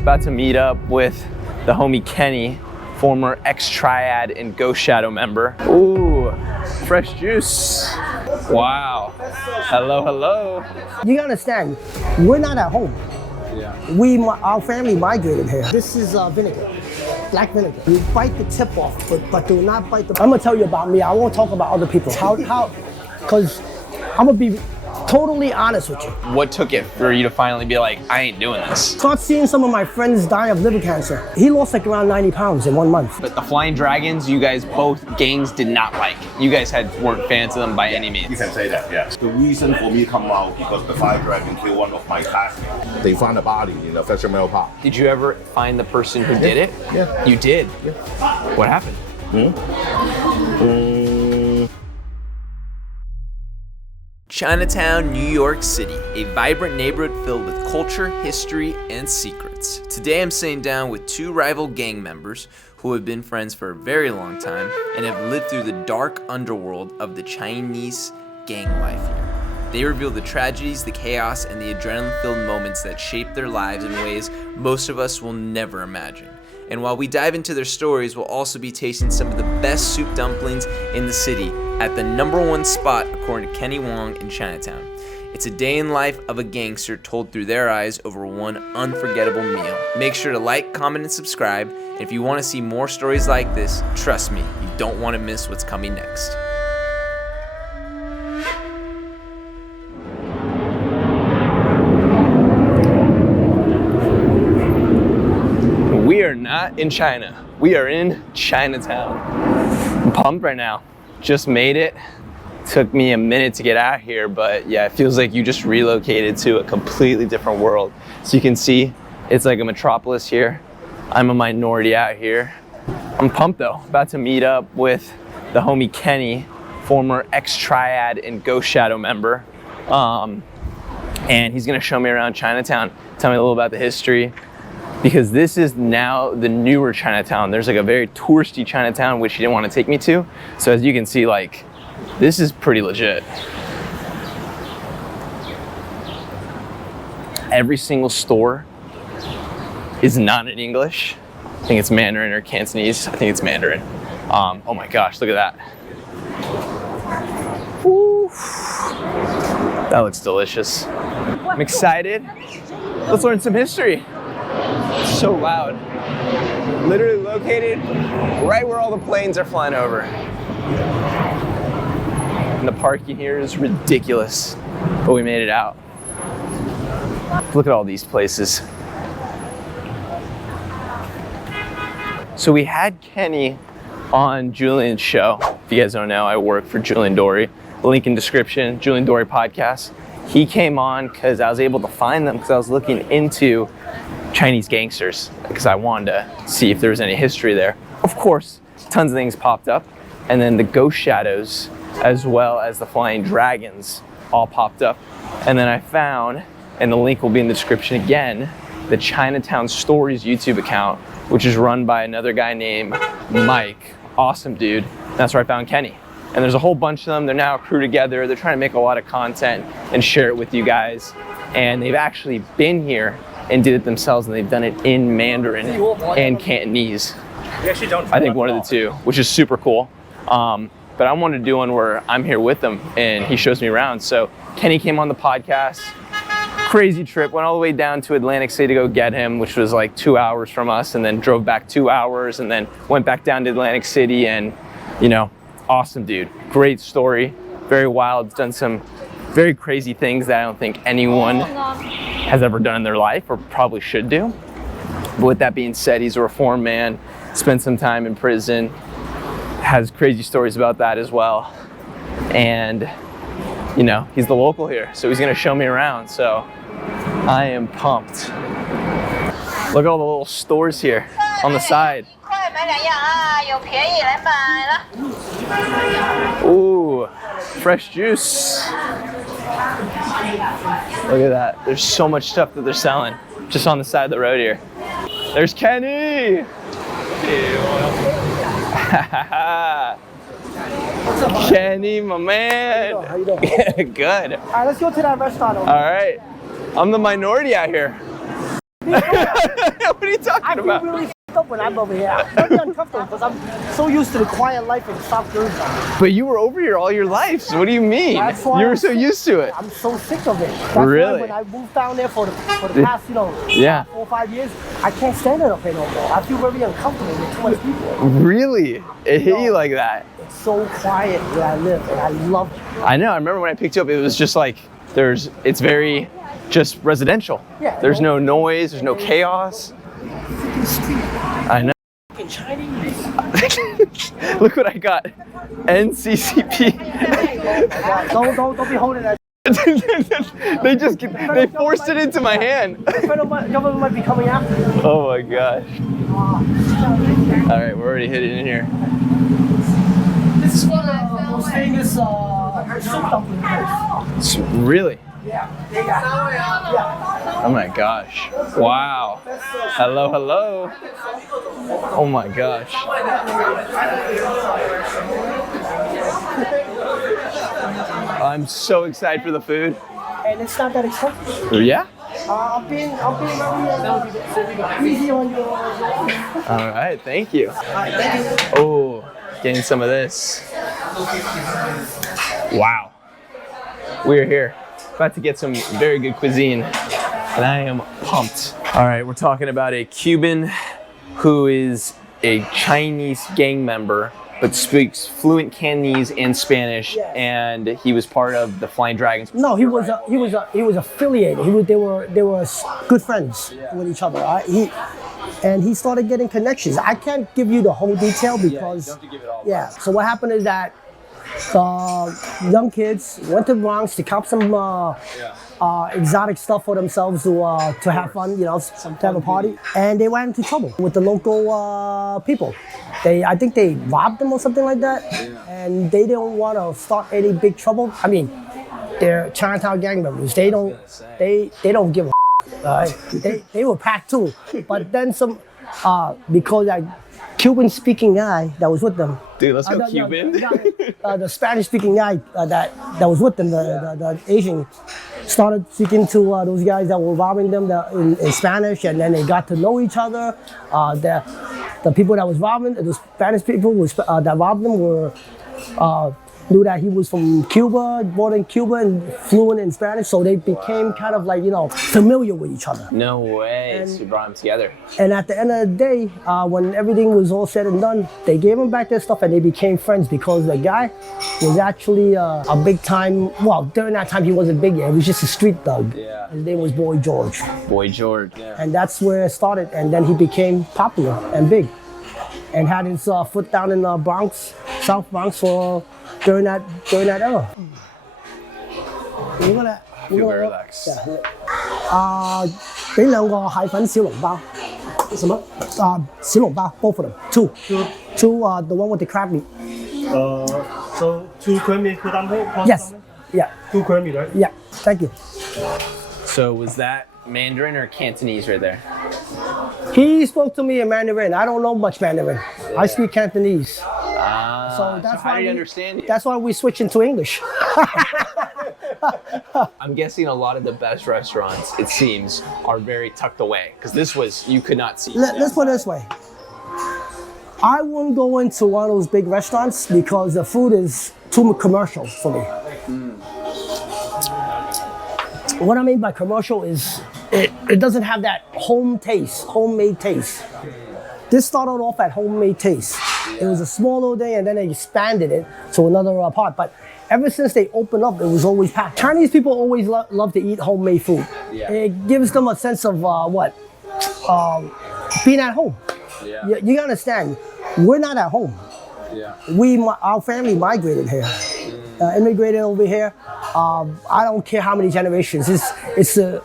About to meet up with the homie Kenny, former ex-Triad and Ghost Shadow member. Ooh, fresh juice. Wow. Hello, hello. You gotta understand, we're not at home. Yeah. Our family migrated here. This is vinegar, black vinegar. You bite the tip off, but do not bite the. I'm gonna tell you about me. I won't talk about other people. Because I'm gonna be totally honest with you. What took it for you to finally be like, I ain't doing this? Start seeing some of my friends die of liver cancer. He lost like around 90 pounds in 1 month. But the Flying Dragons, you guys both gangs did not like. You guys weren't fans of them by any means. You can say that, yeah. The reason for me to come out because the Flying Dragon killed one of my classmates. They found a body in the Fisher Mill Park. Did you ever find the person who did it? Yeah. You did? Yeah. What happened? Chinatown, New York City, a vibrant neighborhood filled with culture, history, and secrets. Today I'm sitting down with two rival gang members who have been friends for a very long time and have lived through the dark underworld of the Chinese gang life here. They reveal the tragedies, the chaos, and the adrenaline-filled moments that shape their lives in ways most of us will never imagine. And while we dive into their stories, we'll also be tasting some of the best soup dumplings in the city at the #1 spot according to Kenny Wong in Chinatown. It's a day in life of a gangster told through their eyes over one unforgettable meal. Make sure to like, comment, and subscribe. And if you want to see more stories like this, trust me, you don't want to miss what's coming next. We are not in China. We are in Chinatown. I'm pumped right now. Just made it. Took me a minute to get out here, but yeah, it feels like you just relocated to a completely different world. So you can see it's like a metropolis here. I'm a minority out here. I'm pumped though. About to meet up with the homie Kenny, former ex-Triad and Ghost Shadow member. And he's gonna show me around Chinatown, tell me a little about the history, because this is now the newer Chinatown. There's like a very touristy Chinatown, which he didn't want to take me to. So as you can see, like, this is pretty legit. Every single store is not in English. I think it's Mandarin or Cantonese. I think it's Mandarin. Oh my gosh, look at that. Woo. That looks delicious. I'm excited. Let's learn some history. So loud. Literally located right where all the planes are flying over. And the parking here is ridiculous, but we made it out. Look at all these places. So we had Kenny on Julian's show. If you guys don't know, I work for Julian Dory. Link in description, Julian Dory podcast. He came on because I was able to find them because I was looking into Chinese gangsters because I wanted to see if there was any history there. Of course, tons of things popped up, and then the Ghost Shadows as well as the Flying Dragons all popped up. And then I found, and the link will be in the description again, the Chinatown Stories YouTube account, which is run by another guy named Mike. Awesome dude. That's where I found Kenny. And there's a whole bunch of them. They're now a crew together. They're trying to make a lot of content and share it with you guys. And they've actually been here and did it themselves, and they've done it in Mandarin and Cantonese. I think one of the two, which is super cool. But I wanted to do one where I'm here with them and he shows me around. So Kenny came on the podcast. Crazy trip, went all the way down to Atlantic City to go get him, which was like 2 hours from us, and then drove back 2 hours and then went back down to Atlantic City. And, you know, awesome dude, great story, very wild, done some very crazy things that I don't think anyone has ever done in their life or probably should do. But with that being said, he's a reformed man, spent some time in prison, has crazy stories about that as well. And, you know, he's the local here, so he's gonna show me around. So I am pumped. Look at all the little stores here on the side. Ooh, fresh juice. Look at that. There's so much stuff that they're selling just on the side of the road here. There's Kenny. Kenny, my man. How you doing? Good. All right, let's go to that restaurant. All right. I'm the minority out here. talking about? I feel really f***ed up when I'm over here. I'm very uncomfortable because I'm so used to the quiet life in South Jersey. But you were over here all your life, so what do you mean? That's why You were I'm so sick. used to it. I'm so sick of it. That's Really? why when I moved down there for the past, Yeah. 4 or 5 years, I can't stand it up here no more. I feel very uncomfortable with too much people. Really? It hit you like that? It's so quiet where I live, and I love it. I know. I remember when I picked you up, it was just like it's very just residential. Yeah. There's no noise. There's no chaos. I know. In Chinese. Look what I got. NCCP. Don't be holding that. They forced it into my hand. The federal government might be coming after you. Oh my gosh. All right, we're already hitting in here. This is one of the most famous soup dumpling place. Really? Yeah. Oh my gosh. Wow. Hello, hello. Oh my gosh. I'm so excited for the food. And it's not that expensive. Yeah? I'm being very easy on you. All right, thank you. Oh, getting some of this. Wow. We're here. About to get some very good cuisine, and I am pumped. All right, we're talking about a Cuban who is a Chinese gang member, but speaks fluent Cantonese and Spanish, and he was part of the Flying Dragons. No, he was affiliated. They were good friends with each other. Right? He started getting connections. I can't give you the whole detail because So what happened is that the young kids went to Bronx to cop some exotic stuff for themselves to have fun, to have a party, and they went into trouble with the local people. I think they robbed them or something like that, and they don't want to start any big trouble. I mean, they're Chinatown gang members. They don't give a they were packed too, but then some because that Cuban speaking guy that was with them. Dude, let's go Cuban. The Spanish speaking guy that was with them, the Asian, started speaking to those guys that were robbing them in Spanish, and then they got to know each other. The people that was robbing, the Spanish people that robbed them were knew that he was from Cuba, born in Cuba, and fluent in Spanish, so they became kind of like, familiar with each other. No way, so you brought them together. And at the end of the day, when everything was all said and done, they gave them back their stuff and they became friends because the guy was actually a big time, well, during that time he wasn't big yet, he was just a street thug. Yeah. His name was Boy George. Boy George, yeah. And that's where it started, and then he became popular and big. And had his foot down in the Bronx, South Bronx during that era. I feel very relaxed. 俾2個蟹粉小籠包。什麼？小籠包 both of them. Two, the one with the crab meat. So 2 crab meat for dumpling? Yes. Yeah. 2 crab meat, right? Yeah. Thank you. So was that Mandarin or Cantonese right there? He spoke to me in Mandarin. I don't know much Mandarin. I speak Cantonese. So that's how why did he understand you? That's why we switched into English. I'm guessing a lot of the best restaurants, it seems, are very tucked away. Because you could not see. Let's put it this way. I wouldn't go into one of those big restaurants because the food is too commercial for me. What I mean by commercial is it doesn't have that homemade taste. This started off at homemade taste. It was a small little thing and then they expanded it to another part. But ever since they opened up, it was always packed. Chinese people always love to eat homemade food. Yeah. It gives them a sense of being at home. Yeah. You gotta understand, we're not at home. Yeah. Our family migrated here, immigrated over here. I don't care how many generations. It's a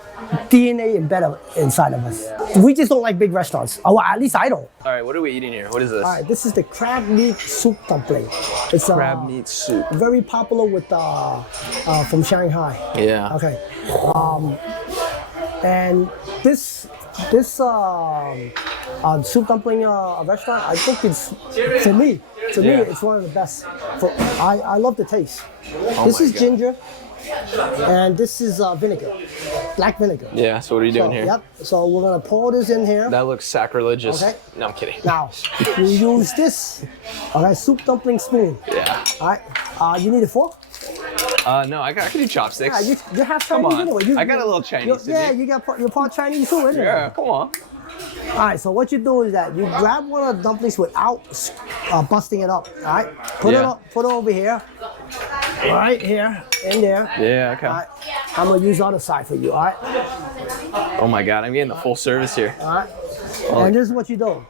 DNA embedded inside of us. Yeah. We just don't like big restaurants. Well, at least I don't. All right, what are we eating here? What is this? All right, this is the crab meat soup dumpling. It's Crab meat soup. very popular with from Shanghai. Yeah. Okay. And this soup dumpling restaurant, I think it's for me. To me, it's one of the best. I love the taste. This is ginger, and this is vinegar. black vinegar. Yeah, so what are you doing So, here? Yep. So we're gonna pour this in here. That looks sacrilegious. Okay. No, I'm kidding. Now, you use this, okay, soup dumpling spoon. Yeah. All right. You need a fork? No, I can do chopsticks. Yeah, you have Come Chinese on. anyway. I got a little Chinese in Yeah, me. you're part Chinese too, isn't Yeah, it? come on. All right, so what you do is that you grab one of the dumplings without busting it up. All right, put it Yeah. up, put it over here. Right here, in there. Yeah, okay. All right, I'm gonna use the other side for you. All right, Oh my God, I'm getting the full service here. all right. And this is what you do.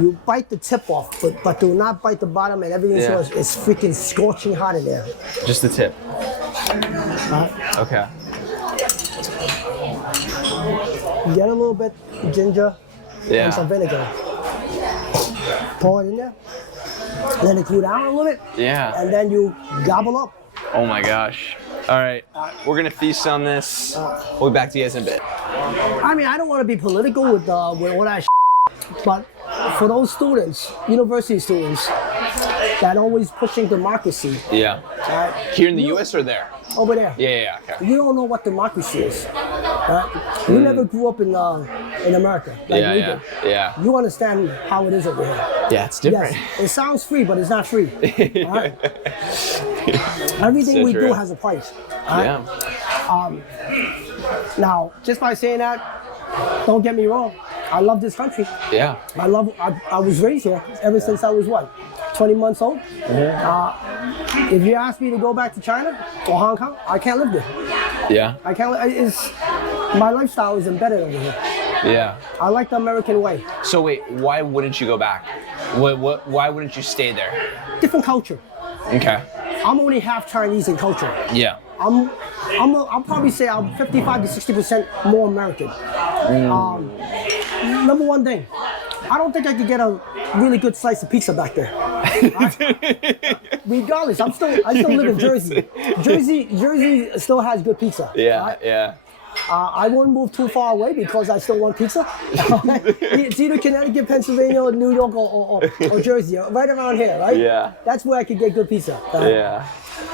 You bite the tip off, but do not bite the bottom and everything. Yeah. So it's freaking scorching hot in there. Just the tip. All right. Okay. Get a little bit ginger and some Yeah. vinegar. Pour it in there. Let it cool down a little bit. Yeah. And then you gobble up. Oh my gosh. All right, we're gonna feast on this. We'll be back to you guys in a bit. I mean, I don't want to be political with all that but for those students, university students, that always pushing democracy, Yeah. right? Here in the U.S. or there? Over there. Yeah, okay. You don't know what democracy is. Right? You never grew up in America. Like we did. Yeah. You understand how it is over here. Yeah, it's different. Yes, it sounds free, but it's not free. All right? Everything So we true. do has a price. All right? Yeah. Now, just by saying that, don't get me wrong. I love this country. Yeah. I was raised here ever since I was 20 months old. If you ask me to go back to China or Hong Kong, I can't live there. Yeah. I can't. My lifestyle is embedded over here. Yeah. I like the American way. So wait, why wouldn't you go back? Why wouldn't you stay there? Different culture. Okay. I'm only half Chinese in culture. Yeah. I'll probably say I'm 55 to 60% more American. Number one thing, I don't think I could get a really good slice of pizza back there. Regardless, I still live in Jersey. Jersey still has good pizza. Yeah. right? Yeah. I wouldn't move too far away because I still want pizza. It's either Connecticut, Pennsylvania, or New York, or Jersey, right around here, right? Yeah. That's where I could get good pizza. Yeah.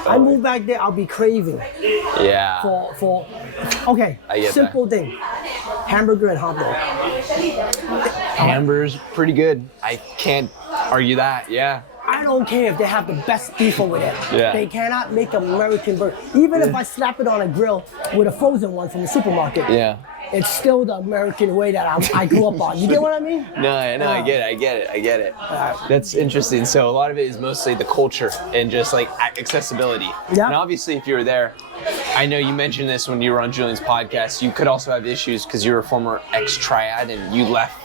I move back there, I'll be craving Yeah. for okay, I get simple thing, hamburger and hot dog. Hamburger's pretty good. I can't argue that. Yeah. I don't care if they have the best beef over there. Yeah. They cannot make American burger. Even if I slap it on a grill with a frozen one from the supermarket, Yeah. it's still the American way that I grew up on. You get what I mean? No, I get it. That's interesting. So a lot of it is mostly the culture and just like accessibility. Yeah. And obviously, if you were there, I know you mentioned this when you were on Julian's podcast. You could also have issues because you're a former ex-triad and you left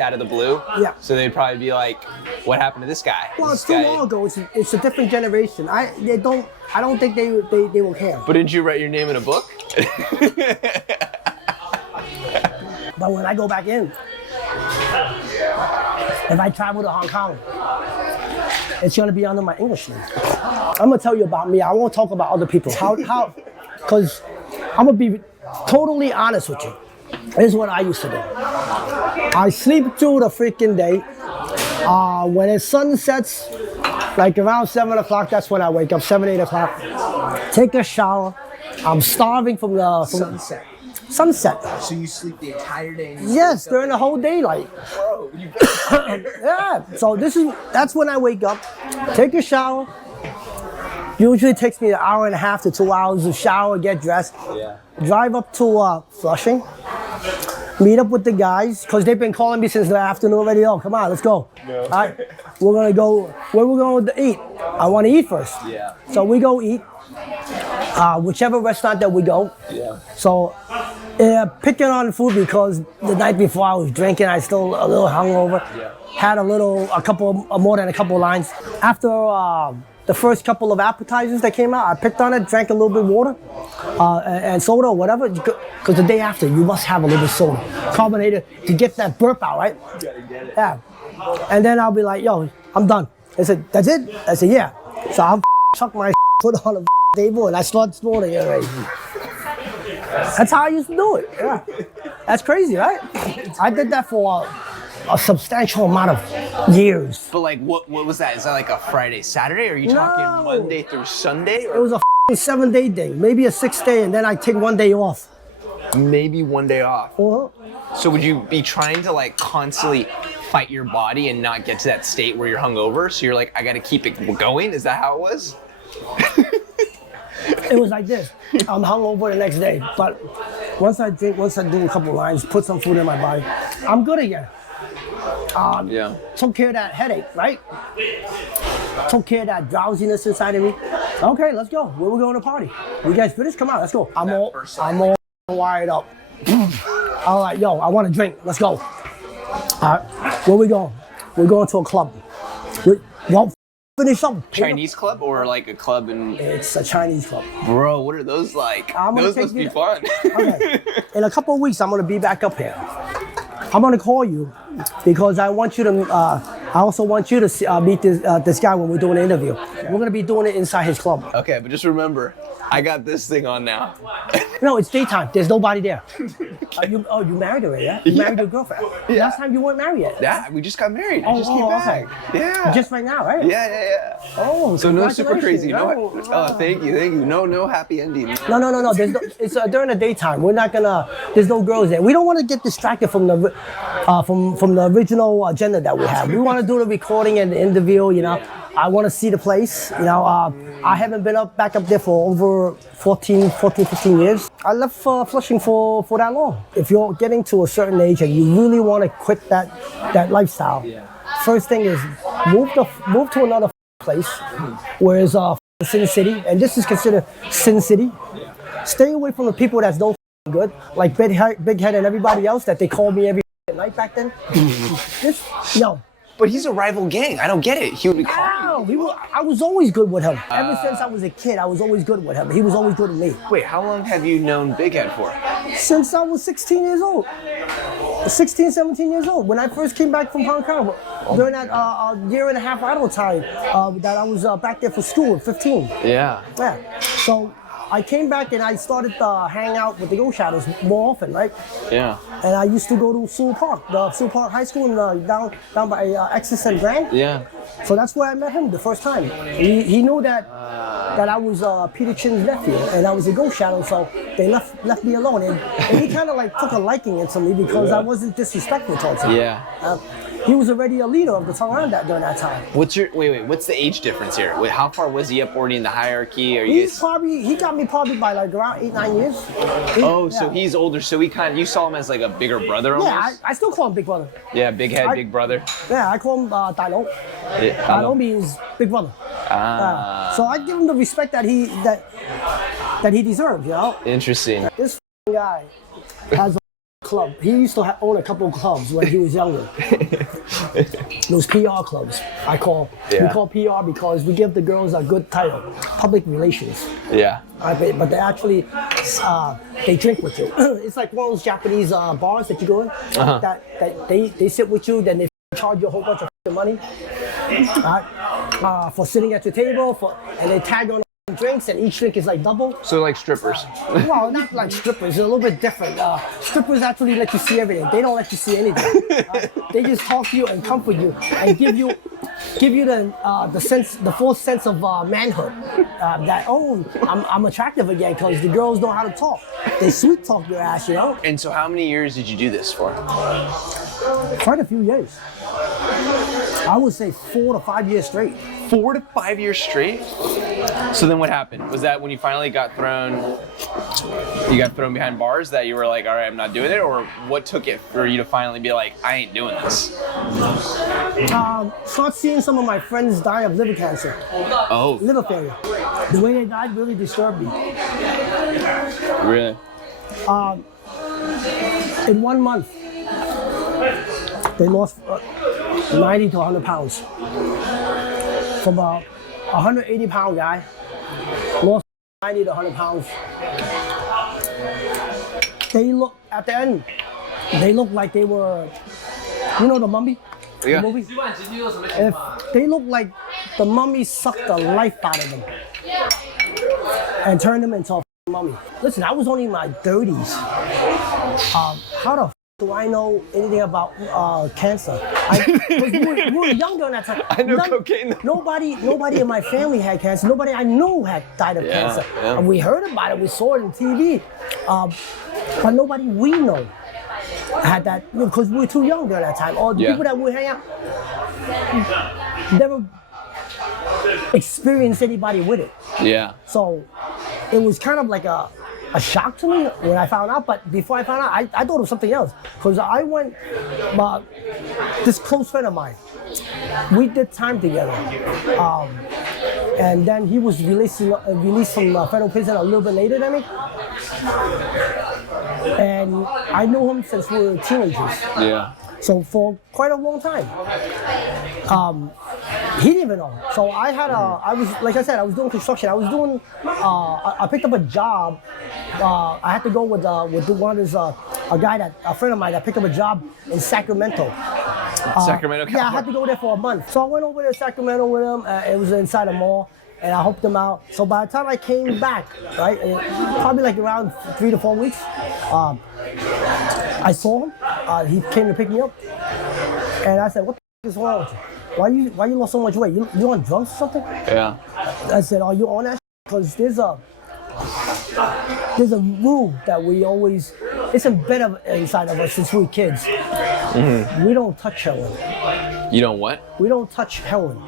out of the blue. Yeah. So they'd probably be like, "What happened to this guy?" Well, This it's too guy- long ago. It's a different generation. I don't think they will care. But didn't you write your name in a book? But when I go back in, if I travel to Hong Kong, it's gonna be under my English name. I'm gonna tell you about me. I won't talk about other people. Because I'm gonna be totally honest with you. This is what I used to do. I sleep through the freaking day. When the sun sets, like around 7 o'clock, that's when I wake up, 7, 8 o'clock. Take a shower. I'm starving from the Sunset. sunset. So you sleep the entire day? And you Yes, wake up during the whole daylight. Bro, you Yeah. So that's when I wake up, take a shower. Usually takes me an hour and a half to 2 hours to shower, get dressed. Yeah. Drive up to Flushing. Meet up with the guys because they've been calling me since the afternoon already. Oh, come on, let's go. All right, we're gonna go. Where we're going to eat? I want to eat first. Yeah. So we go eat. Whichever restaurant that we go. Yeah. So, picking on food because the night before I was drinking, I still a little hungover. Yeah. Had more than a couple lines. After the first couple of appetizers that came out, I picked on it, drank a little bit of water and soda or whatever. Because the day after, you must have a little bit of soda, carbonated, to get that burp out, right? You gotta get it. Yeah. And then I'll be like, yo, I'm done. They said, that's it? I said, yeah. So I'll chuck my foot on the table and I start snorting it already. That's how I used to do it. Yeah. That's crazy, right? I did that for a substantial amount of years. But like, what was that? Is that like a Friday, Saturday? Or are you talking No. Monday through Sunday? It was a 7-day thing, maybe a 6th day, and then I take 1 day off. Maybe 1 day off. Uh-huh. So would you be trying to like constantly fight your body and not get to that state where you're hungover? So you're like, I gotta keep it going? Is that how it was? It was like this. I'm hungover the next day, but once I do a couple lines, put some food in my body, I'm good again. Took care of that headache, right? Took care of that drowsiness inside of me. Okay, let's go. Where we going to party? You guys finished? Come on, let's go. I'm all wired up. I'm like, yo, I want a drink. Let's go. All right, where we going? We're going to a club. Well, finish up. Chinese club or like a club in... It's a Chinese club. Bro, what are those like? Those must be fun. Okay. In a couple of weeks, I'm gonna be back up here. I'm gonna call you because I want you to. I also want you to meet this guy when we're doing an interview. We're gonna be doing it inside his club. Okay, but just remember, I got this thing on now. No, it's daytime. There's nobody there. You married already, yeah? You married your girlfriend. Yeah. Last time you weren't married yet. Yeah, we just got married. I just came back. Okay. Yeah. Just right now, right? Yeah. Oh, so no super crazy. congratulations. No. Oh, thank you. No happy ending. No. It's during the daytime. We're not gonna. There's no girls there. We don't want to get distracted from the from the original agenda that we have. We want to do the recording and the interview. You know, I want to see the place. You know, I haven't been back up there for over 14, 15 years. I left Flushing for that long. If you're getting to a certain age and you really want to quit that lifestyle, first thing is move to another place, whereas Sin City, and this is considered Sin City. Stay away from the people that's no good, like Bighead and everybody else that they called me every night back then. But he's a rival gang. I don't get it. He would be calling you. I was always good with him. Ever since I was a kid, I was always good with him. He was always good with me. Wait, how long have you known Bighead for? Since I was 16 years old. 16, 17 years old. When I first came back from Hong Kong, during that year and a half idle time that I was back there for school at 15. Yeah. So I came back and I started to hang out with the Go Shadows more often, right? Yeah. And I used to go to Tsui Park, the Tsui Park High School down by Exis and Grand. Yeah. So that's where I met him the first time. He knew that I was Peter Chin's nephew and I was a Go Shadow, so they left me alone. And he kind of like took a liking into me because I wasn't disrespectful towards him. Yeah. He was already a leader of the Taiwan during that time. What's the age difference here? Wait, how far was he up already in the hierarchy? He got me probably by like around 8-9 years. So he's older. So you saw him as like a bigger brother almost? Yeah, I still call him Big Brother. Yeah, big head, big brother. Yeah, I call him Dai Lo. Dai Lo means Big Brother. So I give him the respect that he deserves, you know? Interesting. This guy has a club. He used to own a couple of clubs when he was younger. Those PR clubs, we call PR because we give the girls a good title, public relations. Yeah. But they actually, they drink with you. It's like one of those Japanese bars that you go in, that they sit with you, then they charge you a whole bunch of money for sitting at your table, and they tag on drinks, and each drink is like double. So like strippers. Well, not like strippers. It's a little bit different. Strippers actually let you see everything. They don't let you see anything. They just talk to you and comfort you and give you the full sense of manhood. That I'm attractive again because the girls know how to talk. They sweet talk your ass, you know. And so, how many years did you do this for? Quite a few years. I would say 4 to 5 years straight. 4 to 5 years straight? So then what happened? Was that when you finally got thrown behind bars that you were like, all right, I'm not doing it? Or what took it for you to finally be like, I ain't doing this? Start seeing some of my friends die of liver cancer. Oh. Liver failure. The way they died really disturbed me. Really? In 1 month, they lost 90 to 100 pounds. From a 180-pound guy, lost 90 to 100 pounds. At the end, they look like they were, you know the Mummy? Yeah. The movie? They look like the Mummy sucked the life out of them and turned them into a mummy. Listen, I was only in my 30s. How the do I know anything about cancer? 'Cause we were young during that time. I know cocaine. Nobody in my family had cancer. Nobody I knew had died of cancer. Yeah. And we heard about it. We saw it on TV. But nobody we know had that, because we were too young during that time. All the people that we hang out never experienced anybody with it. Yeah. So it was kind of like a shock to me when I found out. But before I found out, I thought it was something else. Because I went, this close friend of mine, we did time together. And then he was released from federal prison a little bit later than me. And I knew him since we were teenagers. Yeah. So for quite a long time. He didn't even know. So I was, like I said, I was doing construction. I was doing, I picked up a job. I had to go with one of his, a friend of mine that picked up a job in Sacramento. Sacramento, California. Yeah, I had to go there for a month. So I went over to Sacramento with him. It was inside a mall, and I helped him out. So by the time I came back, right, probably like around 3 to 4 weeks, I saw him. He came to pick me up, and I said, "What the is wrong with you? Why you lost so much weight? You on drugs or something?" Yeah. I said, "Are you on that?" Because there's a rule that we always, it's embedded inside of us since we were kids. Mm-hmm. We don't touch heroin. You don't what? We don't touch heroin.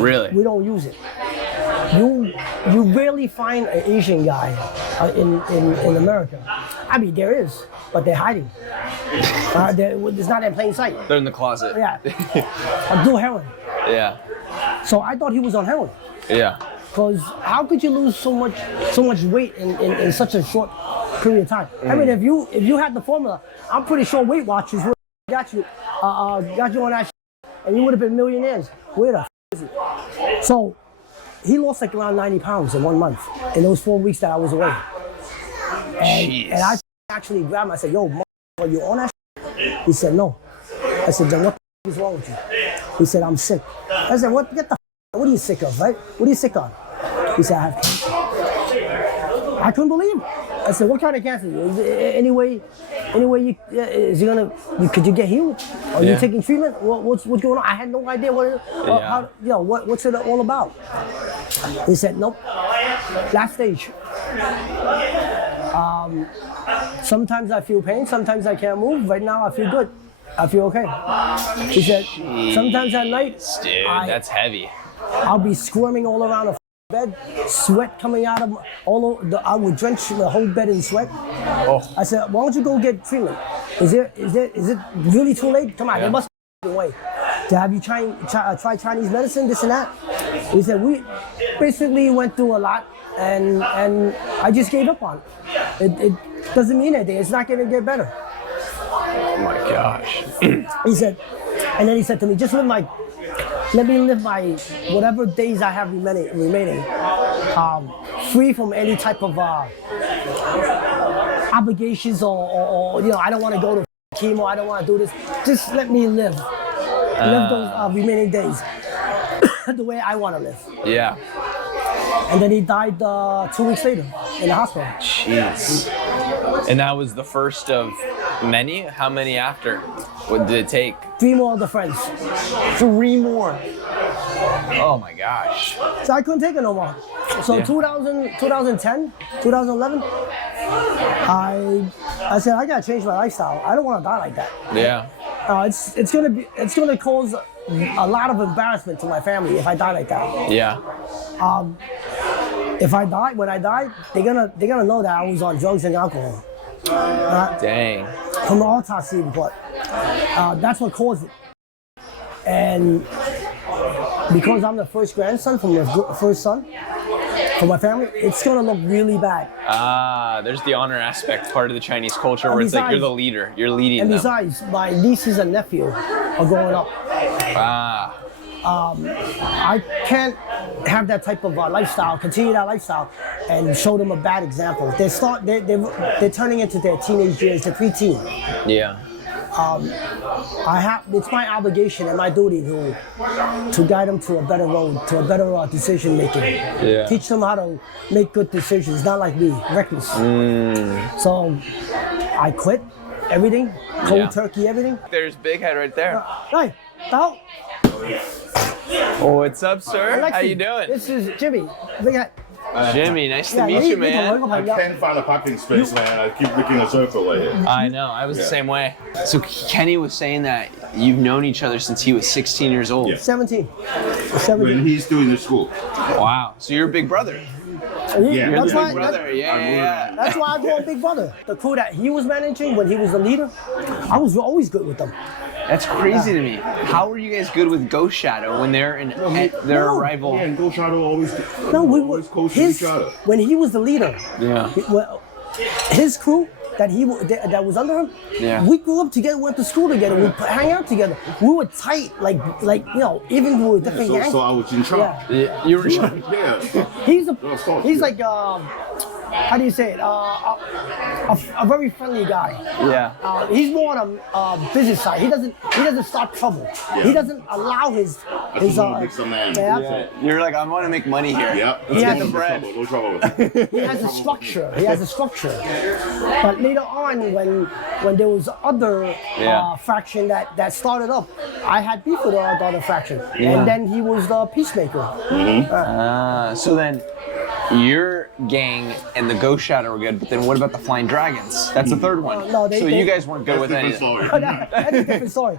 Really? We don't use it. You rarely find an Asian guy in America. I mean, there is, but they're hiding. It's not in plain sight. They're in the closet. Yeah. I do heroin. Yeah. So I thought he was on heroin. Yeah. Because how could you lose so much weight in such a short period of time? I mean, if you had the formula, I'm pretty sure Weight Watchers would have got you on that and you would have been millionaires. Where the is he? So he lost like around 90 pounds in 1 month in those 4 weeks that I was away. And I actually grabbed him. I said, "Yo, are you on that?" He said, "No." I said, "Then what is wrong with you?" He said, "I'm sick." I said, "What are you sick of, right? What are you sick of?" He said, "I have cancer." I couldn't believe it. I said, "What kind of cancer? Anyway, could you get healed? Are you taking treatment? What's going on?" I had no idea what it, what's it all about. He said, "Nope, last stage. Sometimes I feel pain, sometimes I can't move. Right now I feel good. I feel okay." He said, "Sometimes at night, dude, that's heavy. I'll be squirming all around the bed, sweat coming out of all over. I would drench the whole bed in sweat." Oh. I said, "Why don't you go get treatment? Is it really too late? Come on, there must be a way to have you try Chinese medicine, this and that." He said, "We basically went through a lot, and I just gave up on it. It doesn't mean anything. It's not going to get better." Oh my gosh. He said, and then he said to me, "Just let me live my whatever days I have remaining, free from any type of obligations or I don't want to go to chemo. I don't want to do this. Just let me live those remaining days the way I want to live." Yeah. And then he died 2 weeks later in the hospital. Jeez. And that was the first of many? How many after? What did it take? 3 more of the friends. 3 more? Oh my gosh. So I couldn't take it no more. So 2010, 2011, I said, "I gotta change my lifestyle. I don't want to die like that." Yeah. It's gonna cause a lot of embarrassment to my family if I die like that. Yeah. When I die, they're gonna know that I was on drugs and alcohol. Dang. From the autopsy report. That's what caused it. And because I'm the first grandson from the first son for my family, it's gonna look really bad. There's the honor aspect, part of the Chinese culture, where it's like you're the leader, you're leading them. And besides, my nieces and nephew are growing up. I can't have that type of lifestyle, continue that lifestyle, and show them a bad example. They're turning into their teenage years, their preteen. Yeah. It's my obligation and my duty to guide them to a better road, to a better decision making. Yeah. Teach them how to make good decisions, not like me, reckless. So I quit. everything, cold Yeah. turkey, everything. There's Bighead right there. Hey, Tao. Oh, what's up, sir? Alessi, How you doing? This is Jimmy. Bighead. Jimmy, nice to Yeah, meet you, man. I can't find a parking space, man. I keep looking a circle right here. I know, I was the same way. So Kenny was saying that you've known each other since he was 16 years old. Yeah. 17. When 17. he's still in the school. Wow. So you're a big brother. Yeah. That's Big why. brother. Yeah. That's why I call him Big Brother. The crew that he was managing when he was the leader, I was always good with them. That's crazy to me. How are you guys good with Ghost Shadow when they're their no. rival? Yeah, and Ghost Shadow always No, we were always close to each other. when he was the leader. Yeah. His crew that was under him. Yeah. We grew up together, went to school together, we hang out together. We were tight, like even we were different gangs. So I was in charge. Yeah. You were. Yeah. He's like how do you say it? A very friendly guy. Yeah. He's more on a business side. He doesn't start trouble. Yeah. He doesn't allow his Mix a man. yeah. You're like, I want to make money here. Yeah. He has no the bread. trouble, no trouble. He has a structure. He has a structure. But later on, when there was other faction that started up, I had beef with the other faction, and then he was the peacemaker. So then, your gang and the Ghost Shadow were good, but then what about the Flying Dragons? That's the third one. No, so you guys weren't good with any. Different story. That's a different story.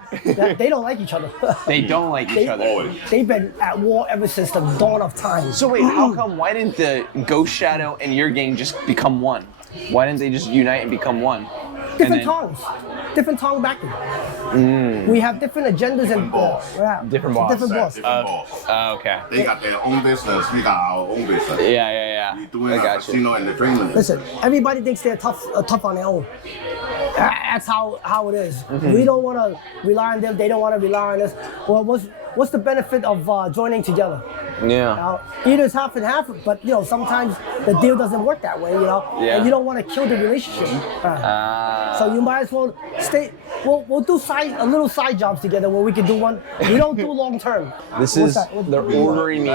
They don't like each other. They don't like each other. Always. They've been at war ever since the dawn of time. So wait, how come? Why didn't the Ghost Shadow and your gang just become one? Why didn't they just unite and become one? Different tongues, different tongue backing. We have different agendas and Different boss. Different boss. Different boss. Okay. They got their own business. We got our own business. Yeah. We doing I our got you. casino entertainment. Listen, everybody thinks they're tough on their own. That's how it is. We don't want to rely on them. They don't want to rely on us. Well, what's the benefit of joining together? Yeah. Either it's half and half, but sometimes the deal doesn't work that way. Yeah. And you don't want to kill the relationship. So you might as well stay. We'll do a little side jobs together where we can do one. We don't do long term. This What's is that? they're ordering me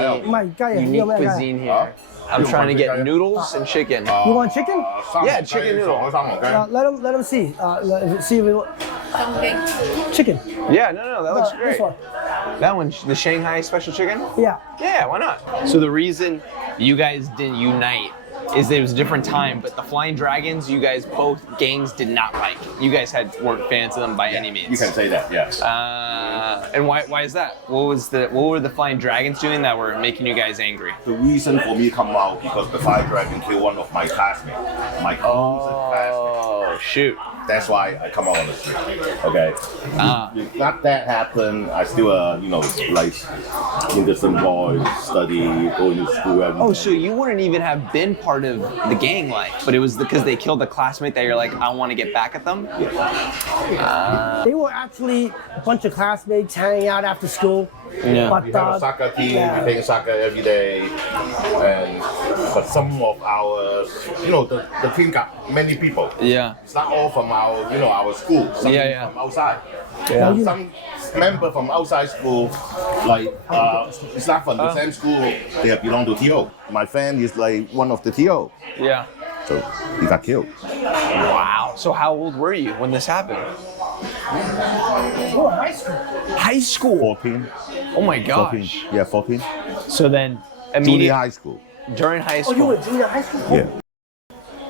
unique cuisine here. I'm trying to get noodles and chicken. You want chicken? Yeah, chicken noodle. Let him see. See if we want chicken. Yeah, no, that looks great. This one. That one, the Shanghai special chicken? Yeah. Yeah, why not? So the reason you guys didn't unite is that it was a different time, but the Flying Dragons, you guys both gangs did not like. You guys weren't fans of them by any means. You can say that, yes. And why is that? What were the Flying Dragons doing that were making you guys angry? The reason for me come out because the fire dragon killed one of my classmates. My closest classmate. Oh, shoot. That's why I come out on the street. Okay. If not that happen, I still like innocent boy, study, going to school. Oh, so you wouldn't even have been part of the gang life, but it was because they killed a classmate that you're like, I want to get back at them? They were actually a bunch of classmates hanging out after school. Yeah. But We have a soccer team, we play soccer every day, but some of our, the team got many people. Yeah. It's not all from our school. Some from outside. Yeah. Some member from outside school, like it's not from the same school. They belong to TO. My friend is like one of the TO, Yeah. so he got killed. Wow. So how old were you when this happened? Oh, high school. High school. 14. Oh my 14. gosh. Yeah, 14. So then Junior immediately high school. during high Oh, you were school. junior high school? Yeah.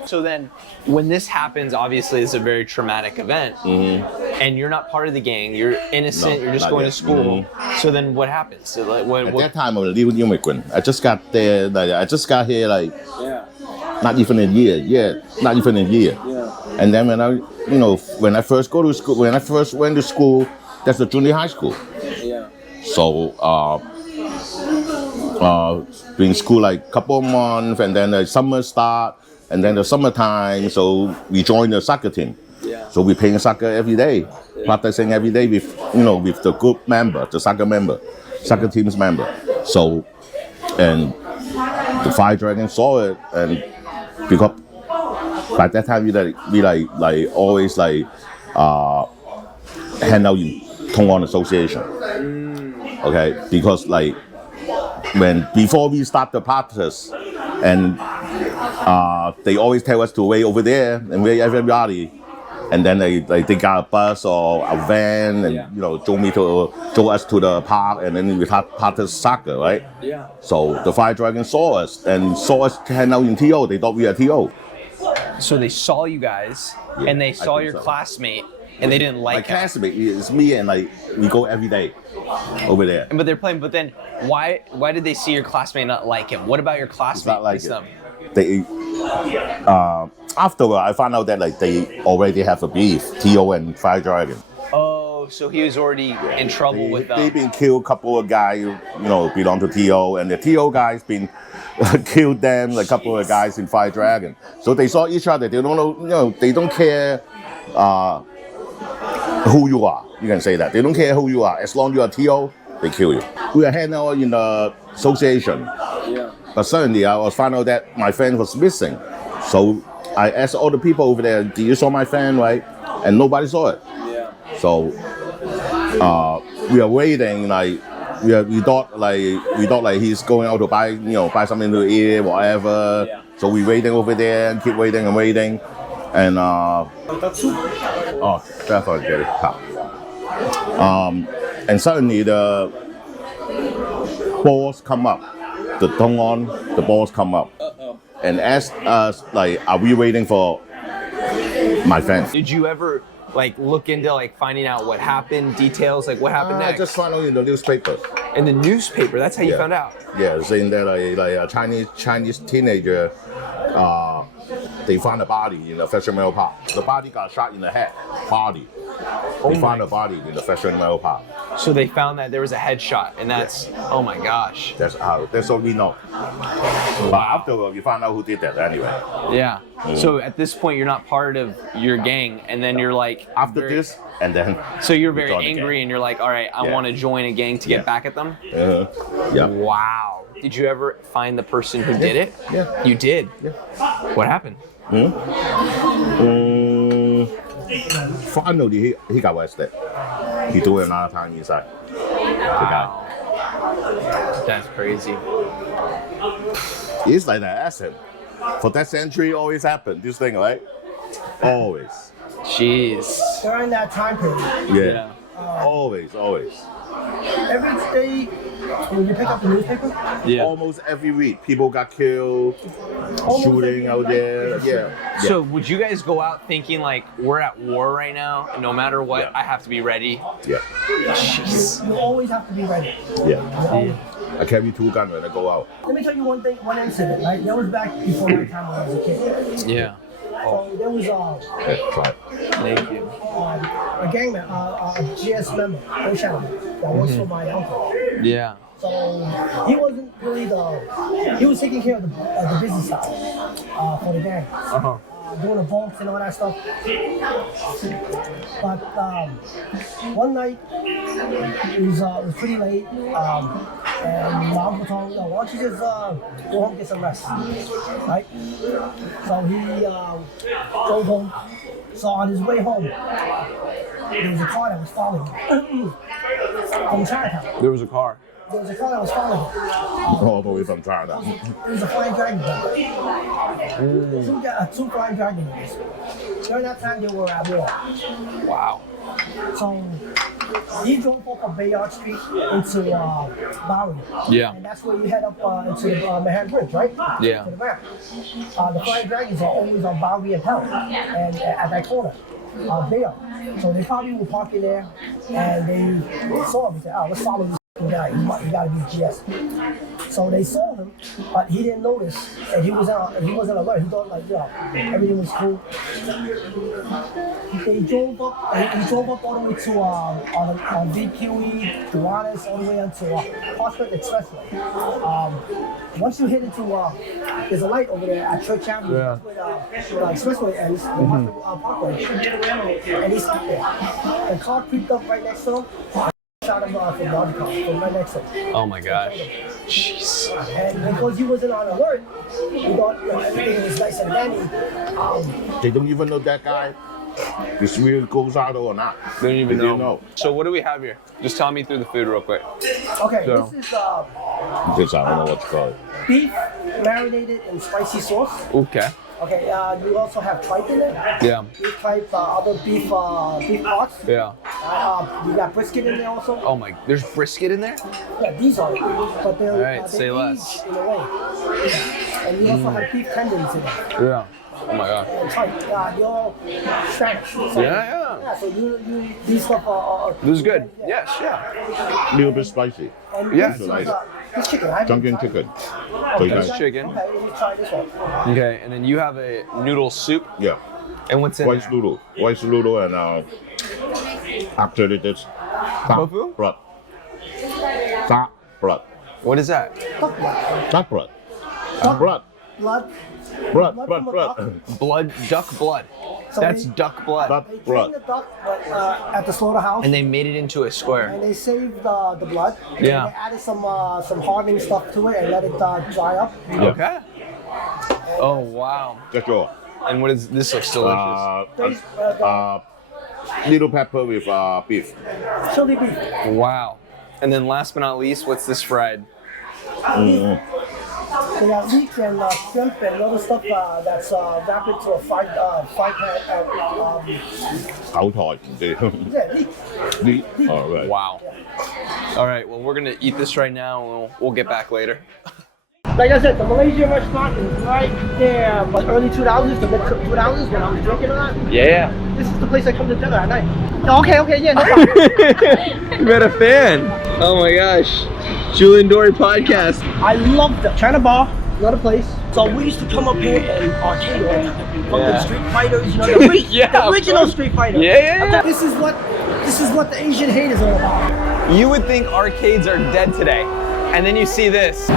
So then when this happens, obviously it's a very traumatic event. And you're not part of the gang. You're innocent. No, you're just not going yet. to school. So then what happens? So like, At that time, I was a new immigrant. I just got there. I just got here not even a year. Yeah, not even a year. Yeah. And then when I first go to school, when I first went to school, that's a junior high school. Yeah. So been in school like a couple of months, and then the summer start, and then the summertime. So we joined the soccer team. Yeah. So we playing soccer every day, practicing every day with with the group member, the soccer team's member. So and the Fire Dragon saw it, and because by that time we always hand out in Tong An Association. Okay, because before we start the practice, and they always tell us to wait over there and wait everybody. and then they got a bus or a van, and you know, drove us to the park, and then we practice soccer, right? Yeah. So the Fire Dragon saw us hang out in TO. They thought we were TO. So they saw you guys, Yeah, and they I saw think your so. classmate, and they didn't My like it. classmate is me, and like we go every day over there. But they're playing. But then, why did they see your classmate not like him? What about your It's classmate? not like pleased them? they. Afterward, I found out that like they already have a beef, TO and Fire Dragon. Oh, so he was already in trouble with them. They've been killed a couple of guys, you know, belong to TO, and the TO guys been killed them, like a couple of guys in Fire Dragon. So they saw each other. They don't know, you know, they don't care who you are. You can say that. They don't care who you are. As long as you are TO, they kill you. We are hanging out in the association. Yeah. But suddenly I was found out that my friend was missing. So I asked all the people over there, "Do you saw my friend?" Right? And nobody saw it. Yeah. So we are waiting, like we thought like he's going out to buy something to eat, whatever. Yeah. So we waiting over there and keep waiting and waiting, and definitely. And suddenly the balls come up, the balls come up, and ask us like, "Are we waiting for my friend?" Did you ever like look into like finding out what happened, details, like what happened I next? just found out in the newspaper. In the newspaper. That's how you Yeah. found out. Yeah, saying that like a Chinese teenager, they found a body in the Fashion Meadow Park. The body got shot in the head. Body. They found a body in the Fashion Meadow Park. So they found that there was a headshot, and that's oh my gosh. That's all we know. But afterward, we found out who did that anyway. Yeah. So at this point, you're not part of your gang, and then you're like After very- this, and then. So you're we very joined the angry, gang. and you're like, all right, I Yeah. want to join a gang to get Yeah. back at them. Yeah. Wow. Did you ever find the person who did it? Yeah. You did. Yeah. What happened? Finally, he got arrested. He do it another time inside. The guy. That's crazy. It's like that accent. For that century, always happen. This thing, right? Always. Jeez. During that time period, Yeah. Always. every day when you pick up the newspaper, Yeah. Almost every week, people got killed, almost shooting every out night, there. Yeah. So would you guys go out thinking like we're at war right now, and no matter what, Yeah. I have to be ready? Yeah. Jeez. you always have to be ready. Yeah. Always. I carry 2 guns when I go out. Let me tell you one incident, right? That was back before my time when I was a kid. Yeah. So there was Yeah, try it. Thank you. a gangman, a GS member, that works for my uncle. Yeah. So he wasn't really he was taking care of the business side for the gang. Uh-huh. Doing the vaults and all that stuff. But one night, it was pretty late, and my uncle told him, why don't you just go home and get some rest, right? So he drove home. So on his way home, there was a car that was following him from Chinatown. There was a car. There was a car that was following him. All the way from China. It was a flying dragon. Two flying dragons. During that time, they were at war. Wow. So he drove off of Bayard Street into Bowery. Yeah. And that's where you head up into the Manhattan Bridge, right? Yeah. To the back. The flying dragons are always on Bowery and Hell, and at that corner. Bayard. So they probably were parking there, and they saw him and said, "Oh, let's follow this guy. He got to be GS." So they saw him, but he didn't notice, and he wasn't alert. He thought everything was cool. They drove up. He drove up all the way to on VQE, Duanes, all the way onto Prospect Expressway. Once you hit into there's a light over there at Church Avenue. Yeah. That's where the Expressway ends, the Parkway, and he stopped there. The car creeped up right next to him. Shot him off from right next to him. Oh my gosh. Jeez. And because he wasn't on alert, he thought everything was nice and dandy. They don't even know that guy is real goes out or not. They don't even They didn't know. So what do we have here? Just tell me through the food real quick. Okay, So- this is This I don't know what to call it. beef marinated in spicy sauce. Okay. Okay, you also have tripe in it. Yeah. Beef tripe, other beef parts. Yeah. You got brisket in there also. Oh my, there's brisket in there? Yeah, these are, but they're, All right, they're say less. aged in a way. And you also have beef tendons in it. Yeah. Oh my god. And tripe, you're all Spanish. So, Yeah. Yeah, so you these stuff are. This is good. Yeah. Yes. A little bit spicy. And Yeah. this is, this chicken, right? Drunken chicken. That's chicken. Okay, let's try this one. Okay, and then you have a noodle soup. Yeah. And what's in White there? noodle. White noodle and after it is Tofu? blood. Duck blood. What is that? Duck blood. Duck blood. Blood. Blood. Blood. Blood Blood. from a Blood. Blood, duck blood. So That's they- duck blood. Duck They train blood. the duck at the slaughterhouse. And they made it into a square. And they saved the blood. Yeah. And they added some hardening stuff to it and let it dry up. Okay. Oh wow. That's all. And what is this? Looks delicious. Little pepper with beef. Chili beef. Wow. And then last but not least, what's this fried? They got leeks and shrimp and other stuff that's wrapped into a fried pan. Khẩu thỏi. Yeah, leek. All right. Wow. All right. Well, we're gonna eat this right now, and we'll get back later. Like I said, the Malaysian restaurant is right there, but early 2000s, the mid 2000s when I was drinking a lot. Yeah. This is the place I come to dinner at night. Okay, yeah, no problem. You met a fan. Oh my gosh. Julian Dory podcast. I love the China Bar, another place. So we used to come up here and arcade all the time. Fucking Street Fighters, you know, Yeah, the original Street Fighter. Yeah. This is what the Asian hate is all about. You would think arcades are dead today, and then you see this.